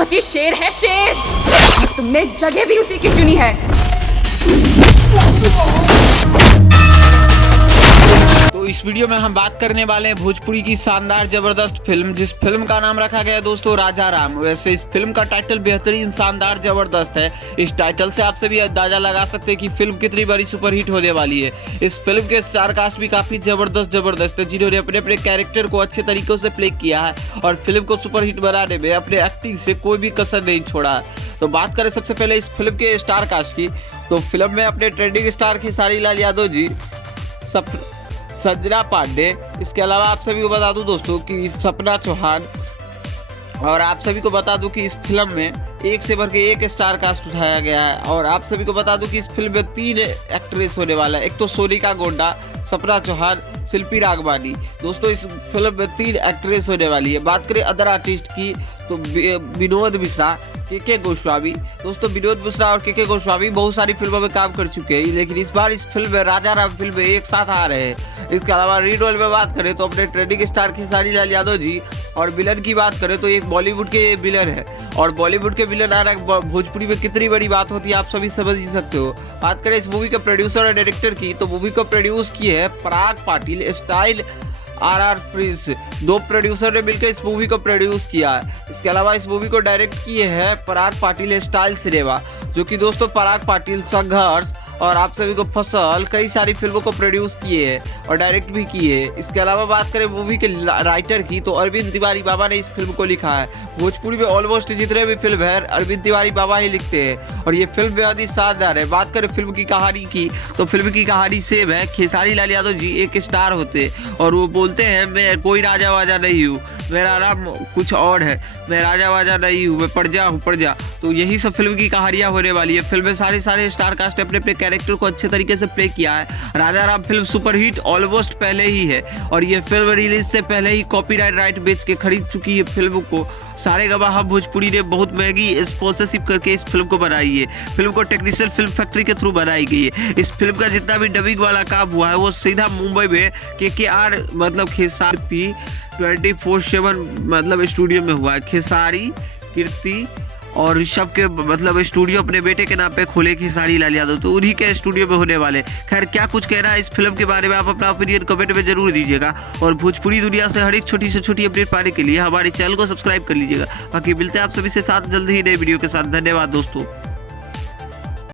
पति शेर है, शेर, और तुमने जगह भी उसी की चुनी है। तो इस वीडियो में हम बात करने वाले हैं भोजपुरी की शानदार जबरदस्त फिल्म, जिस फिल्म का नाम रखा गया है दोस्तों राजा राम। वैसे इस फिल्म का टाइटल बेहतरीन, शानदार, जबरदस्त है। इस टाइटल से आप सभी अंदाजा लगा सकते हैं कि फिल्म कितनी बड़ी सुपरहिट होने वाली है। इस फिल्म के स्टार कास्ट भी काफी जबरदस्त है, जिन्होंने अपने अपने कैरेक्टर को अच्छे तरीकों से प्ले किया है और फिल्म को सुपरहिट बनाने में अपने एक्टिंग से कोई भी कसर नहीं छोड़ा है। तो बात करें सबसे पहले इस फिल्म के स्टार कास्ट की, तो फिल्म में अपने ट्रेंडिंग स्टार खेसारी लाल यादव जी, संजना पांडे, इसके अलावा आप सभी को बता दूं दोस्तों कि सपना चौहान, और आप सभी को बता दूं कि इस फिल्म में एक से बढ़ के एक स्टार कास्ट उठाया गया है। और आप सभी को बता दूं कि इस फिल्म में 3 एक्ट्रेस होने वाला है। एक तो सोनिका गोंडा, सपना चौहान, शिल्पी राघवानी। दोस्तों इस फिल्म में 3 एक्ट्रेस होने वाली है। बात करें अदर आर्टिस्ट की, तो विनोद मिश्रा, के गोस्वामी। दोस्तों विनोद मिश्रा और के गोस्वामी बहुत सारी फिल्मों में काम कर चुके हैं, लेकिन इस बार इस फिल्म में राजा राम फिल्म में एक साथ आ रहे हैं। इसके अलावा रीड रोल में बात करें तो अपने ट्रेंडिंग स्टार खेसारी लाल यादव जी, और विलन की बात करें तो एक बॉलीवुड के विलन है, और बॉलीवुड के विलन आना भोजपुरी में कितनी बड़ी बात होती है आप सभी समझ ही सकते हो। बात करें इस मूवी के प्रोड्यूसर और डायरेक्टर की, तो मूवी को प्रोड्यूस की है Parag Patil, Style RR Prince. 2 producer ने मिलकर इस मूवी को प्रोड्यूस किया है। इसके अलावा इस मूवी को डायरेक्ट किए हैं पराग पाटिल, स्टाइल सिनेमा, जो कि दोस्तों पराग पाटिल, संघर्ष और आप सभी को फसल, कई सारी फिल्मों को प्रोड्यूस किए हैं और डायरेक्ट भी किए हैं। इसके अलावा बात करें मूवी के राइटर की, तो अरविंद तिवारी बाबा ने इस फिल्म को लिखा है। भोजपुरी में ऑलमोस्ट जितने भी फिल्म है अरविंद तिवारी बाबा ही लिखते हैं, और ये फिल्म बेहद ही शानदार है। बात करें फिल्म की कहानी की, तो फिल्म की कहानी सेम है। खेसारी लाल यादव जी एक स्टार होते हैं और वो बोलते हैं मैं कोई राजा वाजा नहीं हूँ, मेरा नाम कुछ और है, मैं राजा वाजा नहीं हूँ, मैं प्रजा हूँ, प्रजा। तो यही सब फिल्म की कहानियाँ होने वाली है। फिल्म में सारे स्टार कास्ट ने अपने अपने कैरेक्टर को अच्छे तरीके से प्ले किया है। राजा राम फिल्म सुपरहिट ऑलमोस्ट पहले ही है, और ये फिल्म रिलीज से पहले ही कॉपीराइट राइट बेच के खरीद चुकी है फिल्म को। सारेगामा हब भोजपुरी ने बहुत महंगी स्पॉन्सरशिप करके इस फिल्म को बनाई है। फिल्म को टेक्निशियल फिल्म फैक्ट्री के थ्रू बनाई गई है। इस फिल्म का जितना भी डबिंग वाला काम हुआ है वो सीधा मुंबई में KKR मतलब खेसारी 24/7 मतलब स्टूडियो में हुआ है। खेसारी, कीर्ति और ऋषभ के मतलब स्टूडियो अपने बेटे के नाम पे खोले खेसारी लाल यादव, तो उन्हीं के स्टूडियो में होने वाले। खैर क्या कुछ कहना है इस फिल्म के बारे में, आप अपना ओपिनियन कमेंट में जरूर दीजिएगा, और भोजपुरी दुनिया से हर एक छोटी से छोटी अपडेट पाने के लिए हमारे चैनल को सब्सक्राइब कर लीजिएगा। बाकी मिलते हैं आप सभी से साथ जल्द ही नए वीडियो के साथ। धन्यवाद दोस्तों।